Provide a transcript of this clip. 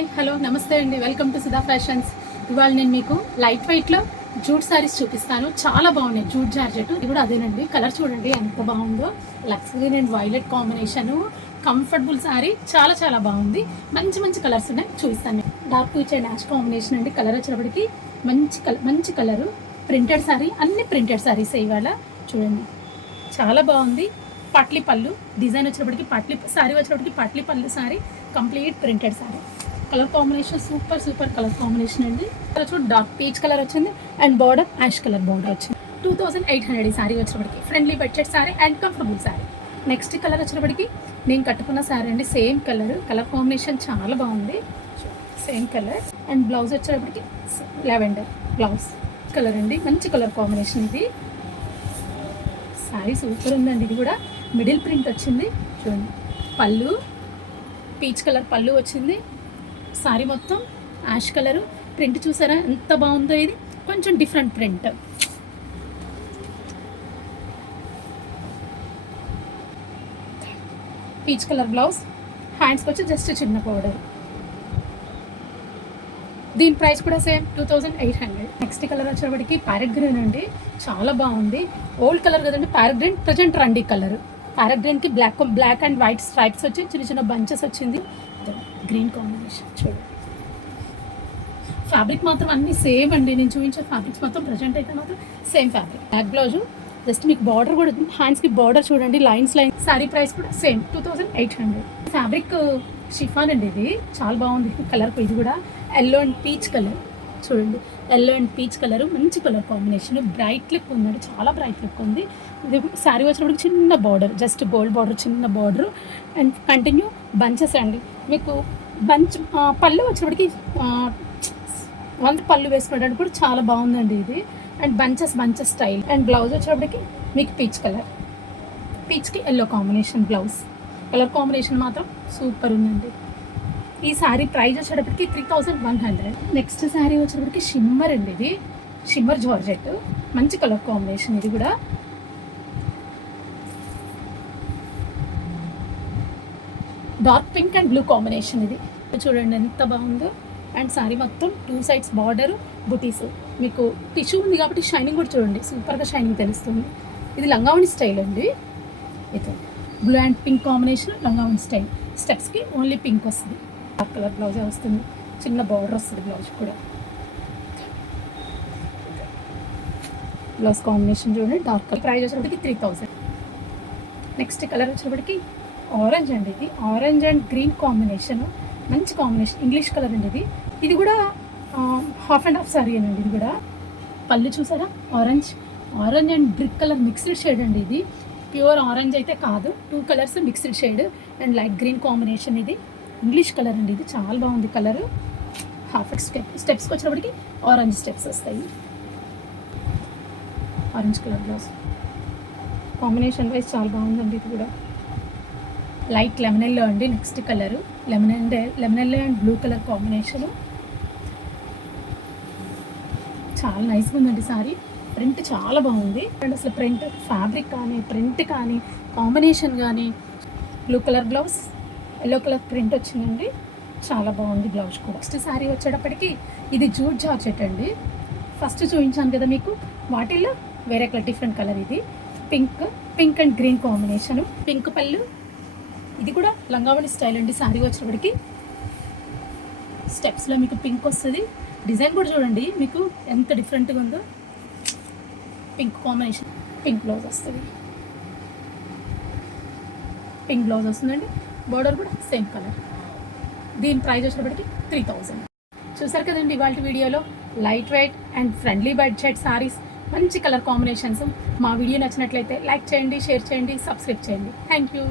Hi hello నమస్తే అండి, welcome to Sudha fashions. ఇవాళ నేను మీకు లైట్ వెయిట్లో జూట్ శారీస్ చూపిస్తాను. చాలా బాగున్నాయి. జూట్ జార్జెట్ ఇది కూడా అదేనండి. కలర్ చూడండి ఎంత బాగుందో. లక్స్ green and violet combination. Comfortable sari, చాలా చాలా బాగుంది. మంచి మంచి కలర్స్ ఉన్నాయి, చూపిస్తాను. Dark peach and ash combination అండి. కలర్ వచ్చేటప్పటికి మంచి కలరు. ప్రింటెడ్ శారీ, అన్ని ప్రింటెడ్ శారీస్ ఇవాళ చూడండి, చాలా బాగుంది. పట్లీ పళ్ళు డిజైన్ వచ్చేటప్పటికి శారీ వచ్చేటప్పటికి పట్లీ పళ్ళు sari, complete printed sari. Colour combination super colour combination అండి. చూడండి, డార్క్ పీచ్ కలర్ వచ్చింది and border ash colour border వచ్చింది. 2800 ఈ శారీ వచ్చేటప్పటికి. Friendly budget sari and comfortable sari. Next colour వచ్చేటప్పటికి నేను కట్టుకున్న శారీ అండి. సేమ్ కలర్ కాంబినేషన్ చాలా బాగుంది. సేమ్ కలర్ అండ్ బ్లౌజ్ వచ్చేటప్పటికి లావెండర్ బ్లౌజ్ కలర్ అండి. మంచి కలర్ కాంబినేషన్ ఇది. శారీ సూపర్ ఉందండి. ఇది కూడా మిడిల్ ప్రింట్ వచ్చింది చూడండి. పళ్ళు పీచ్ కలర్ పళ్ళు వచ్చింది. శారీ మొత్తం యాష్ కలరు. ప్రింట్ చూసారా ఎంత బాగుందో. ఇది కొంచెం different print. Peach colour blouse. హ్యాండ్స్కి వచ్చి జస్ట్ చిన్న పౌడర్. దీని ప్రైస్ కూడా సేమ్ 2800. నెక్స్ట్ కలర్ వచ్చేటప్పటికి ప్యారెట్ గ్రీన్ అండి. చాలా బాగుంది. ఓల్డ్ కలర్ కదండి ప్యారెట్ గ్రీన్. ప్రజెంట్ రండి కలర్. ప్యారెట్ గ్రీన్కి బ్లాక్ అండ్ వైట్ స్ట్రైప్స్ వచ్చి చిన్న బంచెస్ వచ్చింది. గ్రీన్ కాంబినేషన్ చూడండి. ఫ్యాబ్రిక్ మాత్రం అన్నీ సేమ్ అండి. నేను చూపించే ఫ్యాబ్రిక్స్ మొత్తం ప్రజెంట్ అయితే మాత్రం same fabric. Black blouse. Just మీకు బార్డర్ కూడా హ్యాండ్స్కి బార్డర్ చూడండి, లైన్స్. శారీ ప్రైస్ కూడా సేమ్ 2800. ఫ్యాబ్రిక్ షిఫాన్ అండి. ఇది చాలా బాగుంది. కలర్ ఇది కూడా ఎల్లో అండ్ పీచ్ కలర్ చూడండి. ఎల్లో అండ్ పీచ్ కలర్ మంచి కలర్ కాంబినేషన్. బ్రైట్ లుక్ ఉందండి, చాలా బ్రైట్ లుక్ ఉంది. ఇది శారీ వచ్చినప్పటికి చిన్న బార్డర్, జస్ట్ గోల్డ్ బార్డర్, చిన్న బార్డర్ అండ్ కంటిన్యూ బంచెస్ అండి. మీకు పళ్ళు వచ్చినప్పటికి పళ్ళు వేసుకోవడానికి కూడా చాలా బాగుందండి ఇది. And bunches style. And blouse వచ్చేటప్పటికి మీకు పీచ్ కలర్, పీచ్కి yellow combination blouse. Colour combination మాత్రం సూపర్ ఉందండి. ఈ శారీ ప్రైస్ వచ్చేటప్పటికి 3100. నెక్స్ట్ శారీ వచ్చేటప్పటికి షిమ్మర్ అండి. ఇది షిమ్మర్ జార్జెట్, మంచి కలర్ కాంబినేషన్. ఇది కూడా dark pink and blue combination. ఇది చూడండి ఎంత బాగుందో. అండ్ శారీ మొత్తం 2 సైడ్స్ బార్డర్, బుటీస్. మీకు టిష్యూ ఉంది కాబట్టి షైనింగ్ కూడా చూడండి, సూపర్గా షైనింగ్ తెలుస్తుంది. ఇది లంగావణి స్టైల్ అండి. ఇది బ్లూ అండ్ పింక్ కాంబినేషన్ లంగావణి స్టైల్. స్టెప్స్కి ఓన్లీ పింక్ వస్తుంది. డార్క్ కలర్ బ్లౌజే వస్తుంది, చిన్న బార్డర్ వస్తుంది బ్లౌజ్ కూడా. బ్లౌజ్ కాంబినేషన్ చూడండి డార్క్ కలర్. ప్రైస్ వచ్చేటప్పటికి 3000. నెక్స్ట్ కలర్ వచ్చేటప్పటికి ఆరెంజ్ అండి. ఇది ఆరెంజ్ అండ్ గ్రీన్ కాంబినేషన్, మంచి కాంబినేషన్. ఇంగ్లీష్ కలర్ అండి. ఇది కూడా హాఫ్ అండ్ హాఫ్ శారీ అండి. ఇది కూడా పళ్ళు చూసారా, orange and brick colour mixed shade అండి. ఇది ప్యూర్ ఆరెంజ్ అయితే కాదు, 2 colours mixed shade and light green combination. ఇది ఇంగ్లీష్ కలర్ అండి. ఇది చాలా బాగుంది కలర్. హాఫ్ స్టెప్స్కి వచ్చినప్పటికి ఆరెంజ్ స్టెప్స్ వస్తాయి. Orange colour blouse combination wise చాలా బాగుందండి. ఇది కూడా లైట్ లెమన్ ఎల్లో అండి. Next colour lemon yellow and blue colour combination. చాలా నైస్గా ఉందండి సారీ. ప్రింట్ చాలా బాగుంది. అండ్ అసలు ప్రింట్ ఫ్యాబ్రిక్ కానీ ప్రింట్ కానీ కాంబినేషన్ కానీ. Blue colour blouse, yellow colour print వచ్చిందండి. చాలా బాగుంది బ్లౌజ్ కూడా. నెక్స్ట్ శారీ వచ్చేటప్పటికి ఇది జూట్ జార్జెట్ అండి. ఫస్ట్ చూపించాను కదా మీకు, వాటిల్లో వేరే కలర్ డిఫరెంట్ కలర్. ఇది pink and green combination. Pink పళ్ళు. ఇది కూడా లంగావణి స్టైల్ అండి. శారీ వచ్చేటప్పటికి స్టెప్స్లో మీకు పింక్ వస్తుంది. డిజైన్ కూడా చూడండి మీకు ఎంత డిఫరెంట్గా ఉందో. పింక్ కాంబినేషన్, పింక్ బ్లౌజ్ వస్తుంది. పింక్ బ్లౌజ్ వస్తుందండి. బార్డర్ కూడా సేమ్ కలర్. దీని ప్రైస్ వచ్చేటప్పటికి 3000. చూసారు కదండి ఇవాళ వీడియోలో light weight and friendly budget saris, మంచి కలర్ కాంబినేషన్స్. మా వీడియో నచ్చినట్లయితే లైక్ చేయండి, షేర్ చేయండి, సబ్స్క్రైబ్ చేయండి. Thank you.